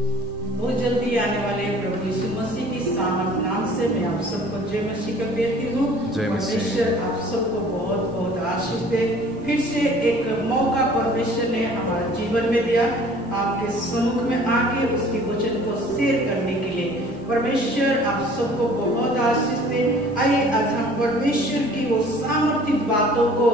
बहुत जल्दी आने वाले प्रभु यीशु मसीह की सामर्थ नाम से मैं आप सबको जय मसीह का कहती हूँ। परमेश्वर आप सबको बहुत बहुत आशीष दे। फिर से एक मौका परमेश्वर ने हमारे जीवन में दिया आपके सम्मुख में आके उसके वचन को शेयर करने के लिए। परमेश्वर आप सबको बहुत आशीष दे। आइए आज हम परमेश्वर की वो सामर्थ्य बातों को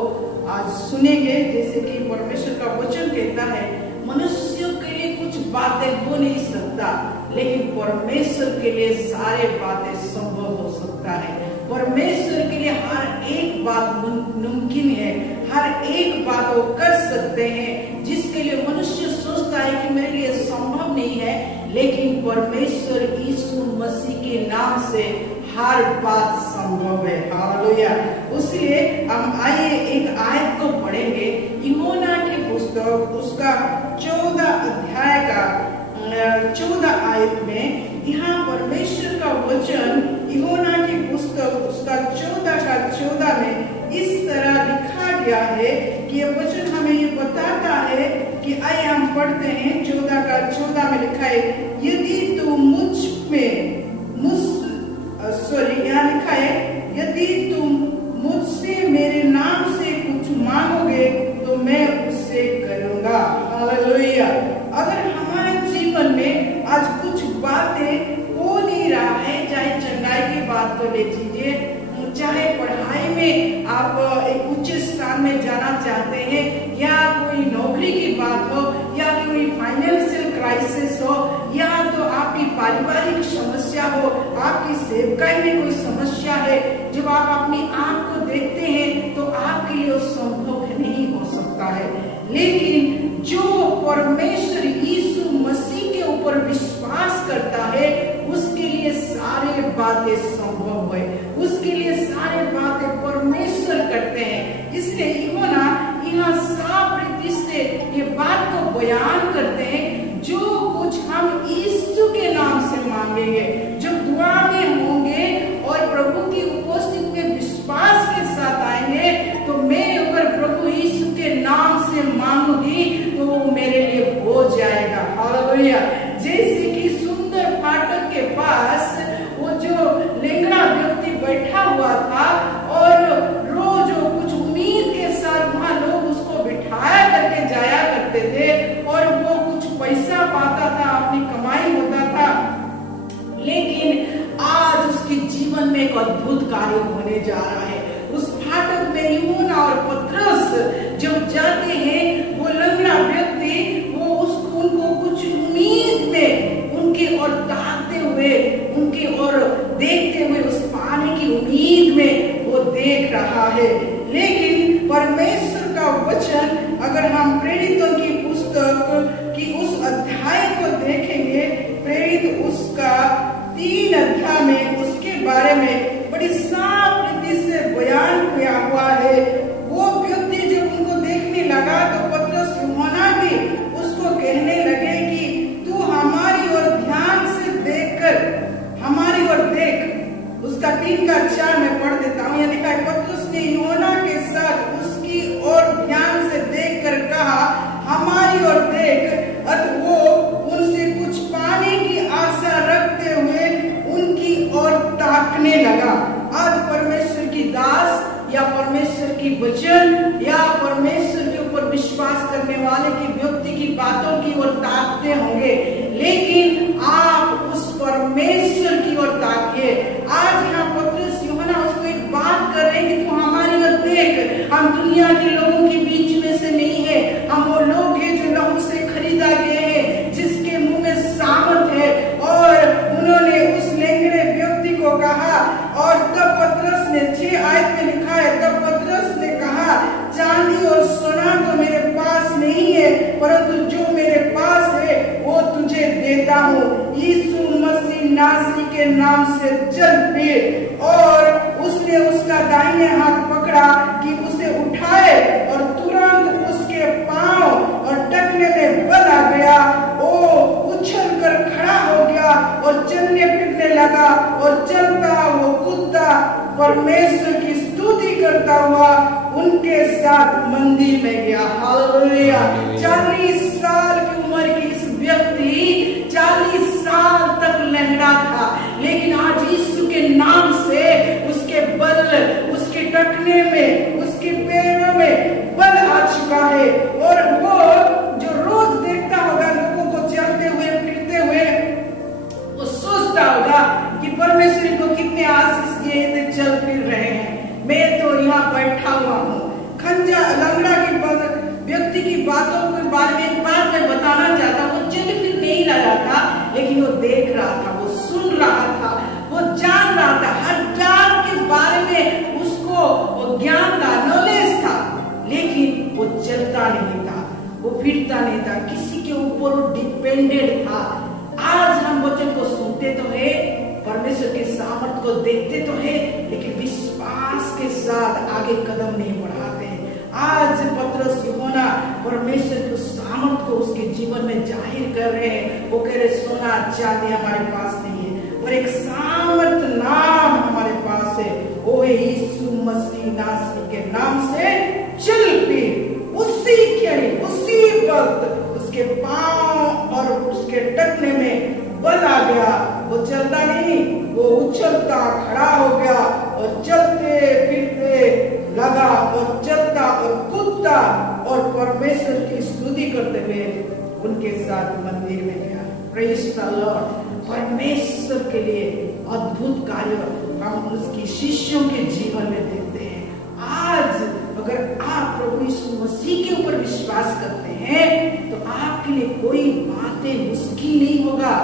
आज सुनेंगे। जैसे कि परमेश्वर का वचन कहता है, मनुष्यों के लिए कुछ बातें हो नहीं सकता, लेकिन परमेश्वर के लिए सारे बातें संभव हो सकता है। परमेश्वर के लिए हर एक बात मुमकिन है, हर एक बात वो कर सकते हैं जिसके लिए मनुष्य सोचता है कि मेरे लिए संभव नहीं है, लेकिन परमेश्वर यीशु मसीह के नाम से हर बात संभव है। हालेलुया। उसलिए हम आइए एक आयत को पढ़ेंगे, यूहन्ना की पुस्तक उसका 14 अध्याय का 14 आयत में। यहाँ परमेश्वर का वचन यूहन्ना की पुस्तक उसका 14 का 14 में इस तरह लिखा गया है कि यह वचन हमें ये बताता है कि आइए हम पढ़ते हैं। 14 का 14 में लिखा है, यदि तू यहाँ लिखा है, यदि तुम मुझसे मेरे नाम से कुछ मांगोगे तो मैं उससे करूंगा। हालेलुया। अगर हमारे जीवन में आज कुछ बातें हो नहीं रहा है, चाहे चंगाई की बात को ले लीजिए, चाहे पढ़ाई में आप एक उच्च स्थान में जाना चाहते हैं, या कोई नौकरी की बात हो, या कोई फाइनेंशियल क्राइसिस हो, या तो आपकी पारिवारिक समस्या हो, आपकी सेवकाई में कोई समस्या है, जब आप अपनी आंख को देखते हैं तो आपके लिए संभव नहीं हो सकता है। लेकिन जो परमेश्वर यीशु मसीह के ऊपर विश्वास करता है, उसके लिए सारे बातें संभव है, उसके लिए सारे बातें परमेश्वर करते हैं। इसलिए यूहन्ना यहाँ साफ रीति से ये बात को बयान करते हैं, जो कुछ हम यीशु के नाम से मांगेंगे, जो दुआ में होंगे और प्रभु की उपस्थिति में विश्वास के साथ आएंगे, तो मैं अगर प्रभु यीशु के नाम से मांगूंगी तो वो मेरे लिए हो जाएगा। हालेलुया। जैसे कि सुंदर फाटक के पास वो जो लेंगड़ा व्यक्ति बैठा हुआ था और रोज कुछ उम्मीद के साथ वहां लोग उसको बिठाया करके जाया करते थे और वो कुछ पैसा पाता था, अपनी कमाई होता था, लेकिन आज उसके जीवन में एक अद्भुत कार्य होने जा रहा है। उस फाटक में यूहन्ना और पतरस जब जाते हैं, वो लंगड़ा व्यक्ति वो उनको कुछ उम्मीद में उनकी ओर ताकते हुए, उनकी ओर देखते हुए, उस पाने की उम्मीद में वो देख रहा है। लेकिन परमेश्वर का वचन अगर हम प्रेरितों की पुस्तक की उस अध्याय को देखेंगे, प्रेरित उसका 3 अध्याय में उसके बारे में बड़ी साफ रीति से बयान किया हुआ है। वो व्यक्ति जब उनको देखने लगा तो पतरस यूहन्ना भी उसको कहने लगे कि तू हमारी ओर ध्यान से देखकर हमारी ओर देख। उसका 3 का 4 में पढ़ देता हूँ। यहाँ लिखा है, पतरस ने यूहन्ना के साथ उसकी ओर ध्यान से देखकर कहा, हमारी ओर देख। अतः वो उनसे कुछ पाने की आशा रखते हुए उनकी ओर ताकने लगा। आज परमेश्वर की दास या परमेश्वर की वचन या परमेश्वर के ऊपर विश्वास करने वाले की व्यक्ति की बातों की ओर ताकते होंगे, लेकिन आप उस परमेश्वर की ओर ताकिए। आज यहाँ पतरस यूहन्ना उसको एक बात कर रहे हैं कि तू हमारी ओर देख। हम दुनिया के लोगों के बीच में से नहीं है, हम वो लोग हैं जो लहू से खरीदा गए हैं, जिसके मुंह में सामर्थ है। और उन्होंने उस लेंगड़े व्यक्ति को कहा, और तब पतरस ने 6 आयत में लिखा है, तब पतरस ने कहा, चांदी और सोना तो मेरे पास नहीं है, परंतु जो मेरे पास है वो तुझे देता हूँ। यीशु मसीह नासरी के नाम से चल फिर। और उसने उसका दाहिने हाथ पकड़ा कि उसे उठाए, और तुरंत उसके पांव और टखने में बल आ गया। वो उछल कर खड़ा हो गया और चलने फिरने लगा, और चलता वो कूदता परमेश्वर की स्तुति करता हुआ उनके साथ मंदिर में गया। हालेलुया। 40 साल की उम्र की इस व्यक्ति 40 टखने में, उसके पैरों में बल आ चुका है। और वो जो रोज देखता होगा लोगों को चलते हुए फिरते हुए, वो सोचता होगा कि परमेश्वर को कितने आशीष दिए, इतने चल फिर रहे हैं, मैं तो यहाँ बैठा हुआ हूँ। खंजा लंगड़ा की व्यक्ति की बातों के बारे में एक बात मैं बताना चाहता हूँ। वो चल फिर नहीं रहा था, लेकिन वो देख रहा था, वो सुन रहा था, वो जान रहा था, हर बात के बारे में उसको वो ज्ञान था, नॉलेज था, लेकिन वो चलता नहीं था, वो फिरता नहीं था, किसी के ऊपर वो डिपेंडेंट था। आज हम वचन को सुनते तो है, परमेश्वर के सामर्थ को देखते तो है, लेकिन विश्वास के साथ आगे कदम नहीं बढ़ाते हैं। आज पतरस यूहन्ना परमेश्वर के सामर्थ को उसके जीवन में जाहिर कर रहे हैं। वो कह रहे सोना चांदी हमारे पास नहीं है, पर एक सामर्थ नाम हमारे पास है, वो है यीशु मसीह नासरी के नाम से चल फिर। उसी क्षण उसी वक्त उसके पांव और उसके टखने में बल आ गया। वो चलता नहीं, वो उछलता खड़ा हो गया और चलते फिरते लगा और चलता और कूदता और परमेश्वर की स्तुति करते हुए उनके साथ मंदिर में गया। Praise the Lord. परमेश्वर के लिए अद्भुत कार्य हम उसकी शिष्यों के जीवन में देखते हैं। आज अगर आप प्रभु यीशु मसीह के ऊपर विश्वास करते हैं तो आपके लिए कोई बातें मुश्किल नहीं होगा।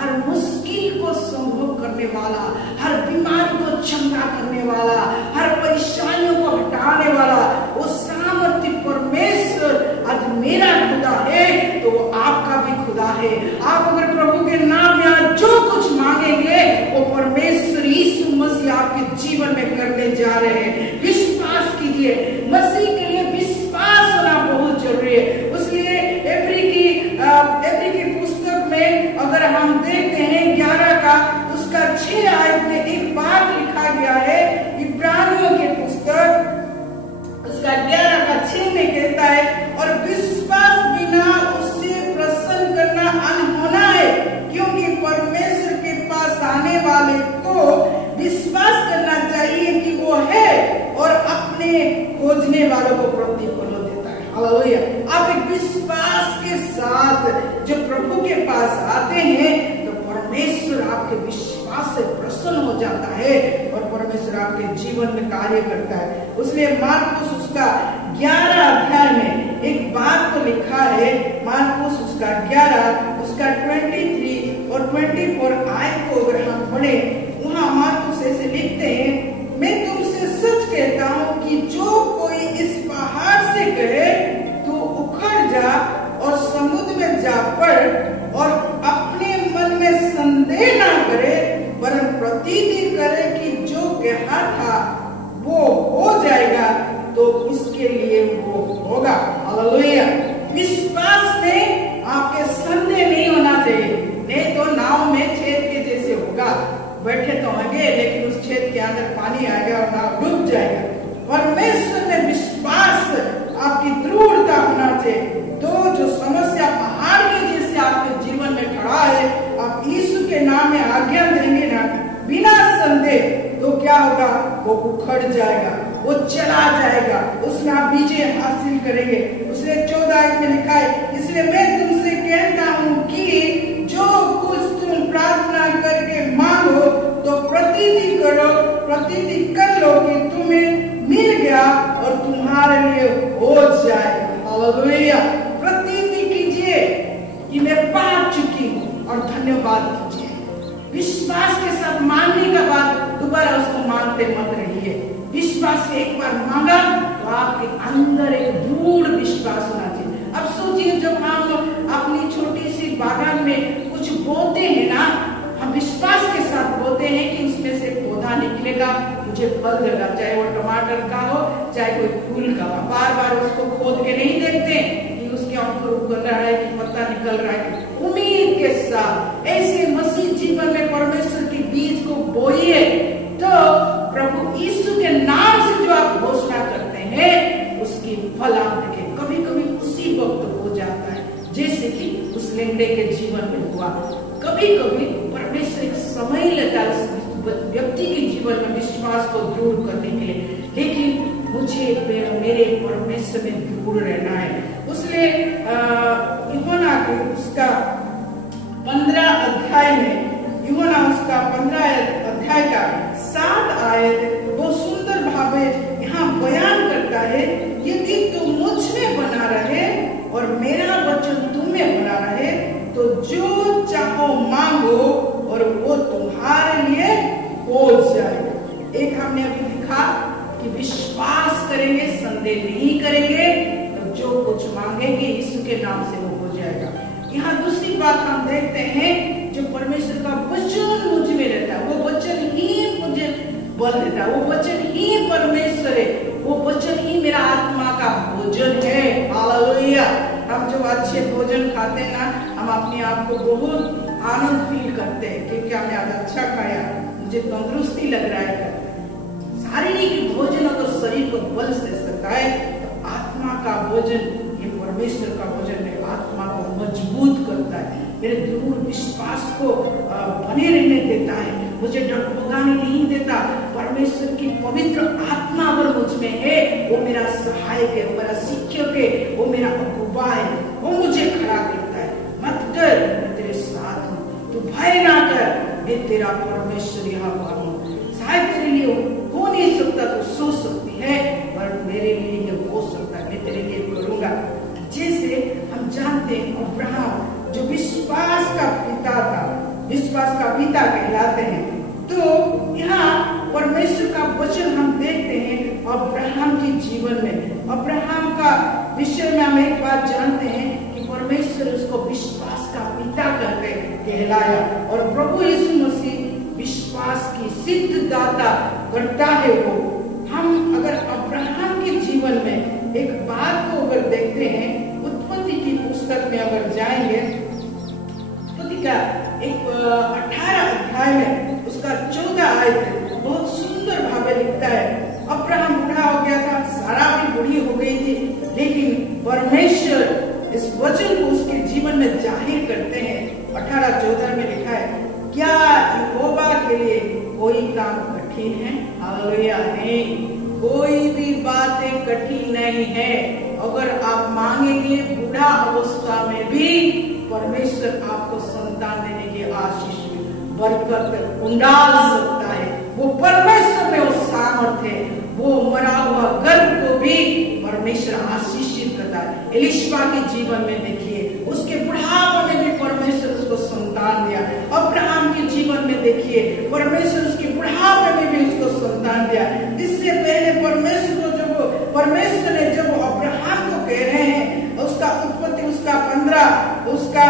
हर मुश्किल को संभव करने वाला, हर बीमारी को चंगा करने वाला, हर परेशानियों को हटाने वाला वो सामर्थ्य परमेश्वर आज मेरा खुदा है तो वो आपका भी खुदा है। आप अगर प्रभु के नाम में आज जो कुछ मांगेंगे वो परमेश्वर यीशु मसीह आपके जीवन में करने जा रहे हैं। विश्वास कीजिए, मसीह के लिए विश्वास होना बहुत जरूरी है। इसलिए एब्री की पुस्तक में अगर हम देखते हैं 11 का उसका 6 आयत में एक बात लिखा गया है। इब्रानियों के पुस्तक उसका 11 का 6 में कहता है, और विश्वास बिना उससे प्रसन्न करना अनहोना है, क्योंकि परमेश्वर के पास आने वाले को विश्वास करना चाहिए कि वो है और अपने खोजने वालों को प्रतिफल देता है। हालेलुया। आप एक विश्वास के साथ जो प्रभु के पास आते हैं तो परमेश्वर आपके विश्वास से प्रसन्न हो जाता है और परमेश्वर आपके जीवन में कार्य करता है। उसने मार्कुस उसका 11 अध्याय में एक बात को लिखा है। मार्कुस उसका 11 उसका 23 और 24 आयत को अगर हम पढ़े, वहां मार्कुस ऐसे लिखते हैं, मैं तुमसे सच कहता हूं कि जो कोई इस पहाड़ से कहे तो उखड़ जा और समुद्र में जा पड़ और अपने मन में संदेह ना करे, वरन प्रतीति करे कि जो कहा था वो हो जाएगा, तो उसके लिए वो होगा। हालेलुया। विश्वास में आपके संदेह नहीं होना चाहिए, नहीं तो नाव में छेद के जैसे होगा। बैठे तो होंगे लेकिन उस छेद के अंदर पानी आएगा और नाव डूब जाएगा। परमेश्वर में विश्वास आपकी दृढ़ता होना चाहिए। तो जो समस्या पहाड़ के जैसे आपके जीवन में खड़ा है, आप यीशु के नाम में आज्ञा देंगे ना बिना संदेह, तो क्या होगा? वो उखड़ जाएगा, वो चला जाएगा, उसमें आप विजय हासिल करेंगे। उसने 14 में लिखा है, इसलिए मैं तुमसे कहता हूँ कि जो कुछ तुम प्रार्थना करके मांगो तो प्रतीति करो, प्रतीति कर लो कि तुम्हें मिल गया और तुम्हारे लिए हो जाएगा। हालेलुया। प्रतीति कीजिए कि मैं पा चुकी हूँ और धन्यवाद कीजिए। विश्वास के साथ मांगने का बाद दोबारा उसको मांगते मत रहिए। विश्वास से एक बार मांगा तो आपके अंदर एक दृढ़ विश्वास होना चाहिए। अब सोचिए, जब हम अपनी छोटी सी बागान में कुछ बोते हैं ना, हम विश्वास के साथ बोते हैं कि उसमें से पौधा निकलेगा, मुझे फल देगा, चाहे वो टमाटर का हो चाहे कोई फूल का हो। बार बार उसको खोद के नहीं देखते कि उसके अंकुर उगल रहा है कि पत्ता निकल रहा है। उम्मीद के साथ ऐसे मसीह जीवन में परमेश्वर की बीज को बोइए, तो प्रभु यीशु के नाम से जो आप घोषणा करते हैं उसकी फल आप देखें। कभी कभी उसी वक्त हो जाता है, जैसे कि उस लेंडे के जीवन में हुआ। कभी कभी परमेश्वर एक समय लेता है उस व्यक्ति के जीवन में विश्वास को दृढ़ करने के लिए, लेकिन मुझे मेरे परमेश्वर में दृढ़ रहना है। उसने यूहन्ना के उसका 15 अध्याय में, यूहन्ना उसका 15 अध्याय का 7 आयत बहुत सुंदर भाव यहाँ बयान करता है, यदि तुम मुझ में बना रहे और मेरा वचन तुम में बना रहे तो जो चाहो मांगो और वो तुम्हारे लिए हो जाएगा। एक हमने अभी लिखा कि विश्वास करेंगे, संदेह नहीं करेंगे तो जो कुछ मांगेंगे यीशु के नाम से वो हो जाएगा। यहाँ दूसरी बात हम देखते हैं, जो परमेश्वर का वचन मुझ में रहता है, वो वचन ही मुझे बल देता है, वो वचन ही परमेश्वर है, वो वचन ही मेरा आत्मा का भोजन है। हालेलुया। हम जो अच्छे भोजन खाते हैं ना, हम अपने आप को बहुत आनंद फील करते हैं, क्योंकि हमने आज अच्छा खाया, मुझे तंदुरुस्ती लग रहा है। शारीरिक भोजन अगर शरीर को बल दे सकता है, तो आत्मा का भोजन, ये परमेश्वर का भोजन है, आत्मा को मजबूत करता है, मेरे दृढ़ विश्वास को बने रहने देता है, मुझे डगमगाने नहीं देता। परमेश्वर की पवित्र आत्मा अगर मुझ में है, वो मेरा सहायक है, वो मेरा शिक्षक है, वो मेरा अगुवा है, वो मुझे खड़ा करता है। मत डर, मैं तेरे साथ हूँ, तू भय ना कर, मैं तेरा परमेश्वर यहाँ पर हूँ। शायद तेरे लिए हो नहीं सकता तो सोच सकती है, पर मेरे लिए ये हो सकता है, मैं तेरे लिए करूंगा। जैसे हम जानते हैं अब्राहम जो विश्वास का पिता था, विश्वास का पिता कहलाते हैं, तो यहाँ परमेश्वर का वचन हम देखते हैं अब्राहम के जीवन में। अब्राहम का विषय में हम एक बात जानते हैं कि परमेश्वर उसको विश्वास का पिता करके कहलाया, और प्रभु यीशु मसीह विश्वास की सिद्ध दाता करता है। वो हम अगर अब्राहम के जीवन में एक बात को अगर देखते हैं, उत्पत्ति की पुस्तक में अगर जाएंगे, उत्पत्ति का 18 अध्याय में उसका 14 आयत बहुत सुंदर भाव लिखता है। अब्राहम बूढ़ा हो गया था, सारा भी बूढ़ी हो गई थी, लेकिन परमेश्वर इस वचन को उसके जीवन में जाहिर करते हैं। 18:14 में लिखा है, क्या यहोवा के लिए कोई काम कठिन है? हालेलुया। नहीं, कोई भी बातें कठिन नहीं है। अगर आप मांगेंगे, बूढ़ा अवस्था में भी परमेश्वर आपको संतान देने की आशीष बरकत उंडाल सकता है। वो परमेश्वर में वो सामर्थ्य है, वो मरा हुआ गर्भ को भी परमेश्वर आशीषित करता है। एलिशा के जीवन में देखिए, उसके बुढ़ापे में भी परमेश्वर उसको संतान दिया। अब्राहम के जीवन में देखिए, परमेश्वर उसके बुढ़ापे में भी उसको संतान दिया। इससे पहले परमेश्वर ने जब अब्राहम को कह रहे हैं, उसका उत्पत्ति उसका 15 उसका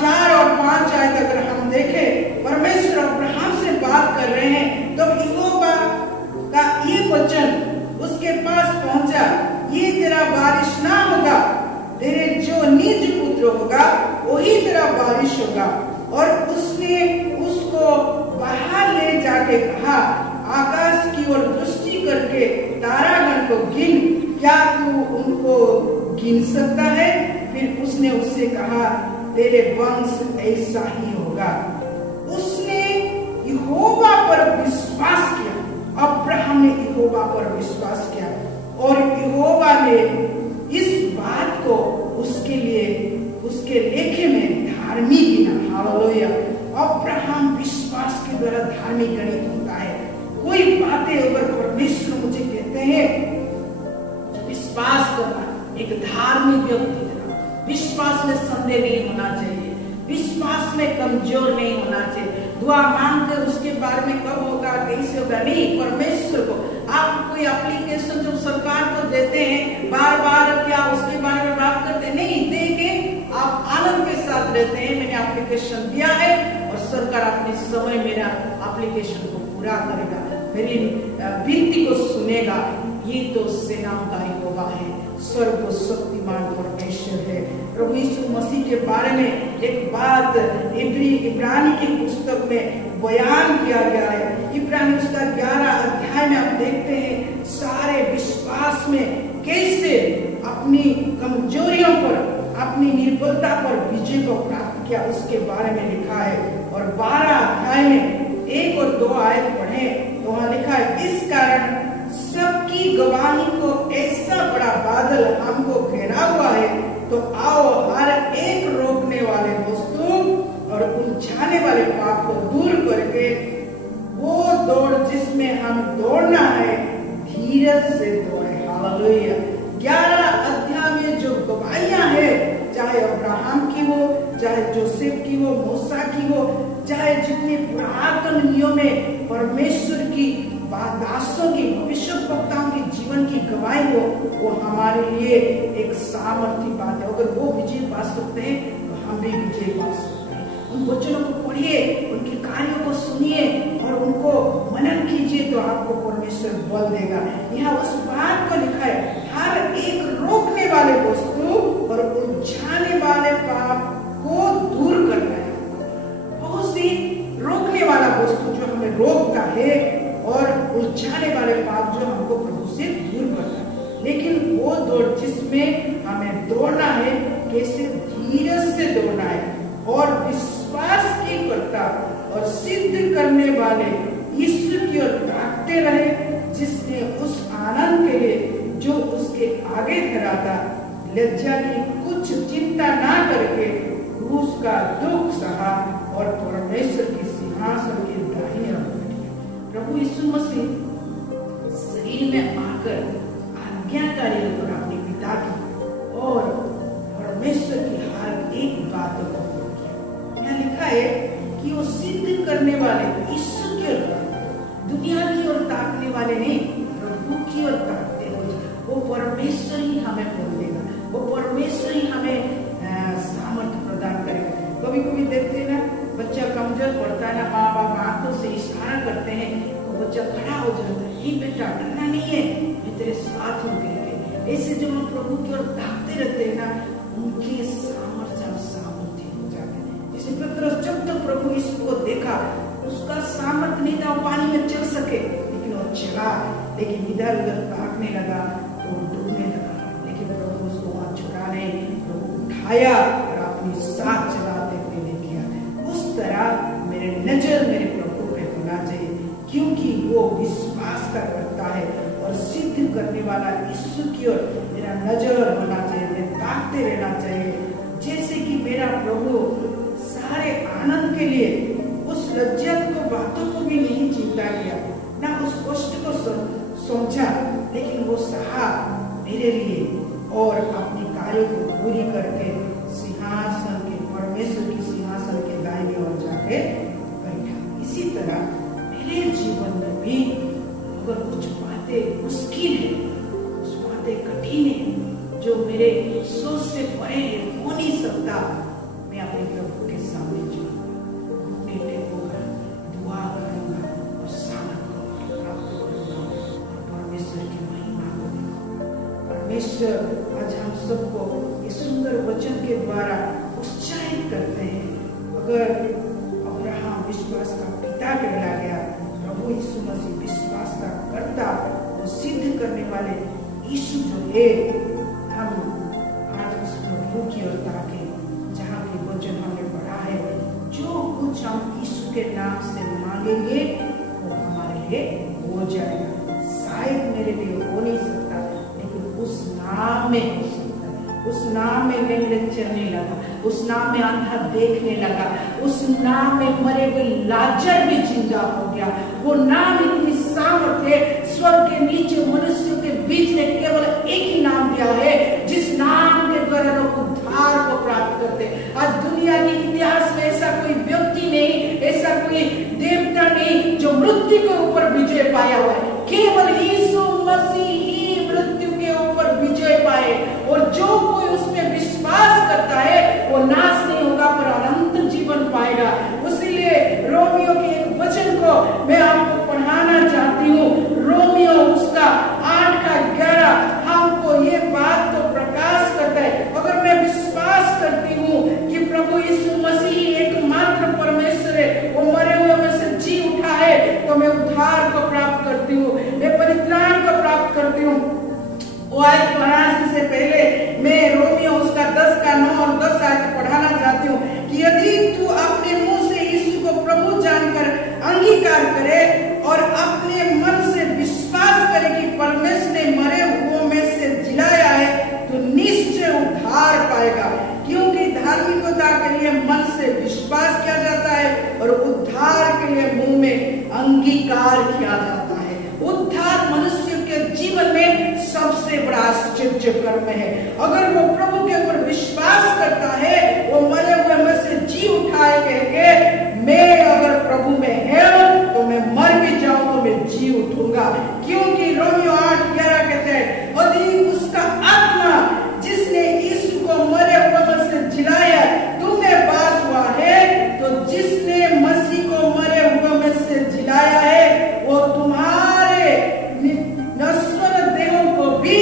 4 और 5 आयत अगर हम देखें, परमेश्वर अब्राहम से बात कर रहे हैं, तो यहोवा का ये वचन उसके पास पहुंचा, ये तेरा बारिश ना होगा, तेरे जो निज पुत्र होगा वही तेरा बारिश होगा। और उसने उसको बाहर ले जाके कहा, आकाश की ओर दृष्टि करके तारागण को गिन, क्या तू उनको गिन सकता है? फिर उसने उससे कहा, तेरे वंश ऐसा ही होगा। उसने यहोवा पर विश्वास किया, अब्राहम ने यहोवा पर विश्वास किया, और यहोवा ने इस बात को उसके लिए उसके लेखे में धार्मिक गिना। हालेलुया। अब्राहम विश्वास के द्वारा धार्मिक गणित होता है। कोई बातें अगर परमेश्वर मुझे कहते हैं, विश्वास करना एक धार्मिक व्यक्ति का, विश्वास में संदेह नहीं होना चाहिए, विश्वास में कमजोर नहीं होना चाहिए। दुआ मांगकर उसके बारे में कब होगा, कैसे होगा, नहीं, परमेश्वर को आप कोई एप्लीकेशन जब सरकार को देते हैं, बार बार क्या उसके बारे में बात करते हैं, नहीं, दे के आप आनंद के साथ रहते हैं, मैंने एप्लीकेशन दिया है और सरकार अपने समय मेरा एप्लीकेशन को पूरा करेगा, मेरी विनती को सुनेगा। ये तो सेनाओं का यहोवा है, सर्वशक्तिमान परमेश्वर है। प्रभु यीशु मसीह के बारे में एक बात इब्रानी की पुस्तक में बयान किया गया है। इब्रानी उसका 11 अध्याय में आप देखते हैं, सारे विश्वास में कैसे अपनी कमजोरियों पर, अपनी निर्बलता पर विजय को प्राप्त किया, उसके बारे में लिखा है। और 12 अध्याय में 1 और 2 आयत पढ़े तो वहां लिखा है, इस कारण सबकी गवाही को ऐसा बड़ा बादल हमको घेरा हुआ है, तो आओ हर एक रोकने वाले वस्तु और उलझाने वाले पाप को दूर करके वो दौड़ जिसमें हम दौड़ना है धीरज से दौड़े। हालेलुया। 11 अध्याय में जो गवाहियां है, चाहे अब्राहम की हो, चाहे जोसेफ की हो, मूसा की हो, चाहे जितने पुरातन नियम में परमेश्वर की दासों की, भविष्यवक्ताओं की जीवन की गवाही हो, वो हमारे लिए एक सामर्थ्य बात है। अगर वो विजय पा सकते हैं तो हम भी विजय पा सकते हैं। उन वचनों को पढ़िए, उनके कार्यों को सुनिए और उनको मनन कीजिए, तो आपको परमेश्वर बल देगा। यहाँ उस बात को लिखा है, हर एक रोकने वाले वस्तु और उलझाने वाले पाप को दूर करना है। बहुत सी रोकने वाला वस्तु जो हमें रोकता है और उलझाने वाले पाप जो हमको प्रभु से दूर करता है, लेकिन वो दौड़ जिसमें हमें दौड़ना है, कैसे धीरज से दौड़ना है और विश्वास की करता और सिद्ध करने वाले ईश्वर की ओर ताकते रहे, जिसने उस आनंद के लिए जो उसके आगे खड़ा था लज्जा की कुछ चिंता ना करके क्रूस का दुख सहा और परमेश्वर की सिंहासन की दाहिने ओर बैठे। प्रभु यीशु मसीह शरीर में आकर आज्ञाकारी होकर अपने पिता की और परमेश्वर की हर एक बातों को पूरा किया। यहाँ लिखा है कि वो सिद्ध करने वाले ईश्वर की ओर, दुनिया की ओर ताकने वाले नहीं, प्रभु की ओर ताकते हो। वो परमेश्वर ही हमें बोल देगा, वो परमेश्वर ही हमें सामर्थ्य प्रदान करेगा। कभी कभी देखते हैं ना, बच्चा कमजोर पड़ता है ना, माँ बाप आंखों से इशारा करते हैं तो बच्चा खड़ा हो जाता है, ये बेटा डरना नहीं है, मैं तेरे साथ हूँ करके। ऐसे जो हम प्रभु की ओर ताकते रहते हैं ना, उनके सामर्थ्य हो जाते हैं। जैसे पतरस जब तक प्रभु यीशु को देखा, उसका सामर्थ्य नहीं था वो पानी में चल सके, लेकिन वो चला, लेकिन इधर उधर भागने लगा तो डूबने लगा, लेकिन प्रभु उसको वहां छुड़ा नहीं, प्रभु उठाया और अपनी साथ चलाते हुए लेके आया। उस तरह मेरे नजर मेरे प्रभु पे होना चाहिए, क्योंकि वो विश्वास का करता है और सिद्ध करने वाला ईश्वर की ओर मेरा नजर होना चाहिए, मैं ताकते रहना चाहिए। जैसे कि मेरा प्रभु सारे आनंद के लिए उस लज्जा को, बातों को भी नहीं चिंता किया, ना उस कष्ट को समझा, लेकिन वो सहा मेरे लिए और अपने कार्यों को पूरी करके सिंहासन के, परमेश्वर की सिंहासन के दाहिने ओर जाके बैठा। इसी तरह मेरे जीवन में भी अगर कुछ बातें मुश्किल है, कुछ बातें कठिन है, जो मेरे सोच से परे है, हो नहीं सकता, मैं अपने प्रभु के सामने जाऊंगा, टेकूंगा, दुआ करूंगा और सामर्थ्य प्राप्त करूंगा और परमेश्वर की महिमा को देखूंगा। परमेश्वर आज हम सबको इस सुंदर वचन के द्वारा उत्साहित करते हैं। अगर अब्राहम विश्वास का पिता कहला गया, प्रभु यीशु मसीह विश्वास का कर्ता, वो सिद्ध करने वाले यीशु जो है, हम आज उस प्रभु की ओर ताके, जहाँ की वचन हमने पढ़ा है, जो कुछ हम यीशु के नाम से मांगेंगे वो हमारे लिए हो जाएगा। शायद मेरे लिए हो नहीं सकता, लेकिन उस नाम में हो सकता है। उस नाम में लंगड़े चलने लगा, उस नाम में अंधा देखने लगा, उस नाम में मरे हुए लाजर भी जिंदा हो गया। वो नाम इतनी सामर्थ्य है, स्वर्ग के नीचे मनुष्यों के बीच में केवल एक ही नाम दिया है, जिस नाम के द्वारा लोग उद्धार को प्राप्त करते। आज दुनिया के इतिहास में ऐसा कोई व्यक्ति नहीं, ऐसा कोई देवता नहीं जो मृत्यु के ऊपर विजय पाया हुआ है। केवल यीशु मसीह ही मृत्यु के ऊपर विजय पाए, और जो कोई उसमें विश्वास करता है वो नाश नहीं होगा पर अनंत जीवन पाएगा। उसीलिए रोमियो के एक वचन को मैं आपको पढ़ाना चाहती हूँ। रोमियो उसका 8:11 हमको ये बात को प्रकाश करता है। अगर मैं विश्वास करती हूँ कि प्रभु यीशु मसीह एकमात्र परमेश्वर है, वो मरे हुए में से जी उठा है, तो मैं उद्धार को प्राप्त करती हूँ, मैं परित्राण को प्राप्त करती हूँ। वो आयत पढ़ाने से पहले मैं रोमियो उसका 10 का 9 और 10 आयत पढ़ाना चाहती अंगीकार किया जाता है। उद्धार मनुष्य के जीवन में सबसे बड़ा आश्चर्य कर्म है। अगर वो प्रभु के ऊपर विश्वास करता है, वो मरे हुए में से जी उठाए कहेंगे, मैं अगर प्रभु में है तो मैं मर भी जाऊं तो मैं जी उठूंगा। क्योंकि रोमियो 8:11 कहते हैं, यदि उसका आत्मा जिसने यीशु को मरे हुए में से जिलाया तुम्हें वास हुआ है, तो जिसने मसीह को मरे हुए में से जिलाया है वो तुम्हारे नश्वर देहों को भी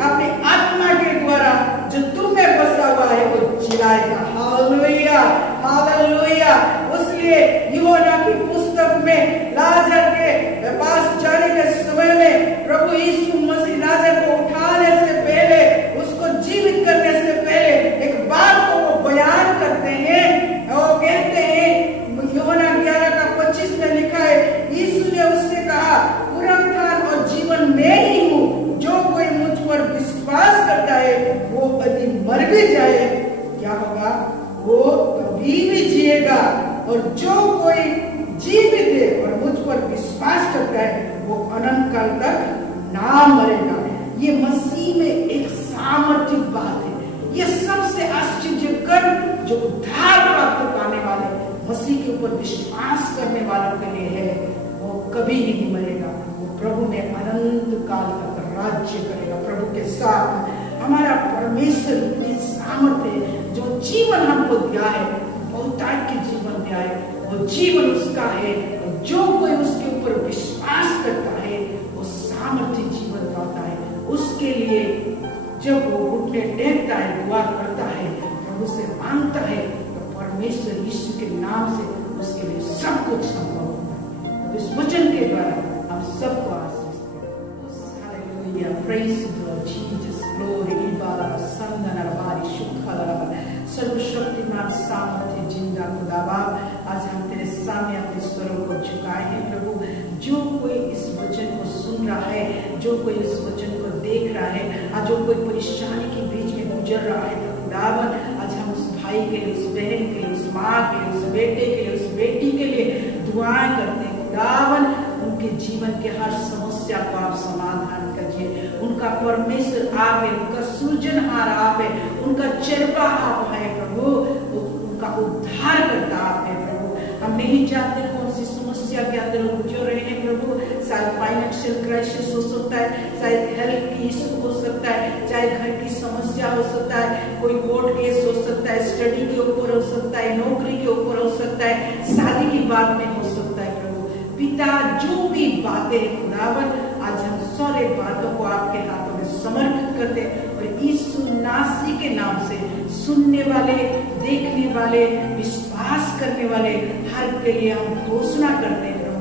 अपनी आत्मा के द्वारा जो तुम्हें बसा हुआ है वो जिलाएगा। Hallelujah, hallelujah. इसलिए यूहन्ना की पुस्तक में लाजर के पास जाने के समय में प्रभु यीशु मसीह लाजर को उठाने से पहले, उसको जीवित करने से पहले एक बात को वो बयान करते हैं। वो कहते हैं, यूहन्ना 11:25 में लिखा है, यीशु ने उससे कहा, पुनरुत्थान और जीवन मैं ही हूँ, जो कोई मुझ पर विश्वास करता है वो यदि मर भी जाए क्या होगा, वो कभी भी जिएगा। और जो कोई जीवित है और मुझ पर विश्वास करता है वो अनंत काल तक ना मरेगा। ये मसीह में एक सामर्थ्य बात है। ये सबसे आश्चर्य कर जो उद्धार प्राप्त पाने वाले मसीह के ऊपर विश्वास करने वालों के लिए है, वो कभी नहीं मरेगा। वो प्रभु में अनंत काल तक राज्य करेगा प्रभु के साथ। हमारा परमेश्वर इतनी सामर्थ्य है, जो जीवन हमको दिया है, बहुतायत के जीवन दिया है, वो जीवन उसका है। और जो कोई उसके ऊपर विश्वास करता है वो सामर्थ्य जीवन पाता है। उसके लिए जब वो घुटने टेकता है, दुआ करता है, प्रभु से मांगता है, तो परमेश्वर यीशु के नाम से उसके लिए सब कुछ संभव होता है। इस वचन के द्वारा हम सबको आशीष दें। Hallelujah, praise the lord Jesus, glory इबादा संदन बारी शुक्र सर्वशक्तिमान सामर्थ्य जिंदा खुदा बाप, आज हम तेरे सामने अपने स्वरों को झुकाए हैं प्रभु। जो कोई इस वचन को सुन रहा है, जो कोई इस वचन को देख रहा है, आज जो कोई परेशानी के बीच में गुजर रहा है, तो खुदावन आज हम उस भाई के लिए, उस बहन के लिए, उस माँ के लिए, उस बेटे के लिए, उस बेटी के लिए दुआएं करते हैं। खुदावन उनके जीवन के हर समस्या को आप समाधान करिए। उनका परमेश्वर आप है, उनका सृजनहार आप है, उनका चरपा आप है प्रभु, उनका उद्धार करता आप है प्रभु। हम नहीं जानते कौन सी समस्या के अंदर गुजर रहे हैं प्रभु। शायद फाइनेंशियल क्राइसिस हो सकता है, शायद हेल्थ की इशू हो सकता है, चाहे घर की समस्या हो सकता है, कोई कोर्ट केस हो सकता है, स्टडी के ऊपर हो सकता है, नौकरी के ऊपर हो सकता है, शादी की बात में हो सकता है प्रभु। पिता, जो भी बातें खुदावन, आज हम सारे बातों को आपके हाथों में समर्पित करते हैं और यीशु नासरी के नाम से सुनने वाले, देखने वाले, विश्वास करने वाले हर के लिए हम घोषणा करते हैं प्रभु।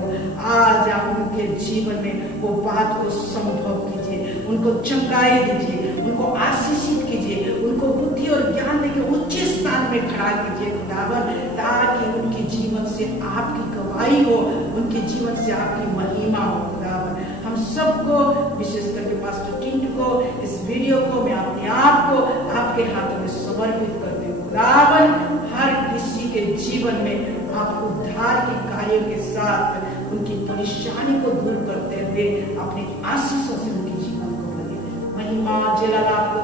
आज आप उनके जीवन में वो बात को संभव कीजिए, उनको चमकाए दीजिए, उनको आशीषित कीजिए, उनको बुद्धि और ज्ञान देके उच्च स्थान में खड़ा कीजिए खुदावन, ताकि उनके जीवन से आपकी गवाही हो, उनके जीवन से आपकी महिमा हो खुदावन। हम सबको, विशेष करके पास्टर टिंटू को, इस वीडियो को, मैं अपने आप को आपके हाथों में समर्पित करते हूँ खुदावन। हर किसी के जीवन में आप उद्धार के कार्य के साथ उनकी परेशानी को दूर करते हुए अपने आशीषों से उनके जीवन को बदले। महिमा जलाल आपको